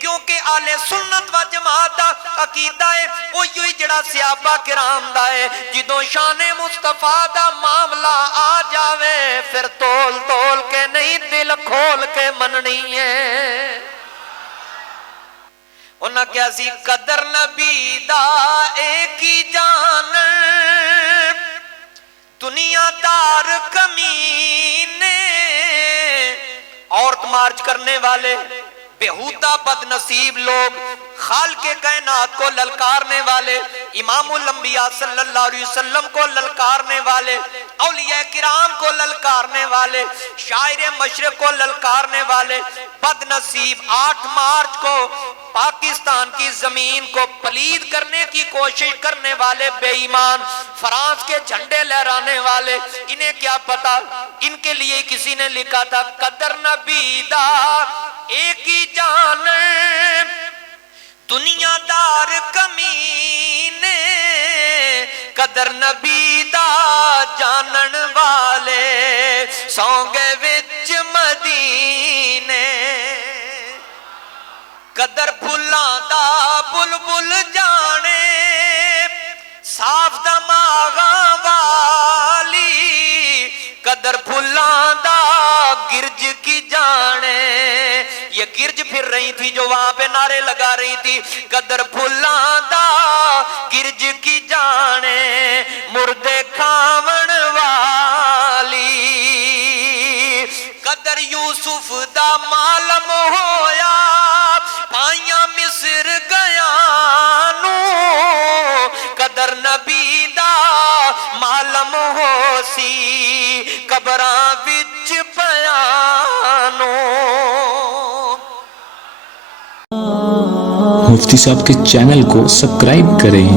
کیونکہ آل سنت و جماعت دا عقیدہ ہے وہی جڑا صحابہ کرام دا ہے جدوں شان مصطفیٰ دا معاملہ آ جاوے پھر تول تول کے نہیں دل کھول کے مننی ہے۔ انہاں کیا سی قدر نبی دا ایک ہی جان دنیا دار کمینے عورت مارچ کرنے والے بےہودہ بد نصیب لوگ خالق کائنات کو للکارنے والے امام الانبیاء صلی اللہ علیہ وسلم کو للکارنے والے اولیاء کرام کو للکارنے والے شاعر مشرق کو للکارنے والے بد نصیب 8 مارچ کو پاکستان کی زمین کو پلید کرنے کی کوشش کرنے والے بے ایمان فرانس کے جھنڈے لہرانے والے انہیں کیا پتا ان کے لیے کسی نے لکھا تھا قدر نبی دا ایک ہی جان دنیا دار کمینے قدر نبی دا جانن والے سونگے وچ مدینے قدر پھلاں دا بلبل جانے صاف دماغاں والی قدر پھلاں دا گرج کی جانے یہ گرج پھر رہی تھی جو وہاں پہ نعرے لگا رہی تھی قدر پھلاں دا گرج کی جانے مردے کھاون والی قدر یوسف دا معلوم ہویا پائیاں مصر گیا نو قدر نبی دا معلوم ہو سی قبراں وچ پیانو۔ مفتی صاحب کے چینل کو سبسکرائب کریں۔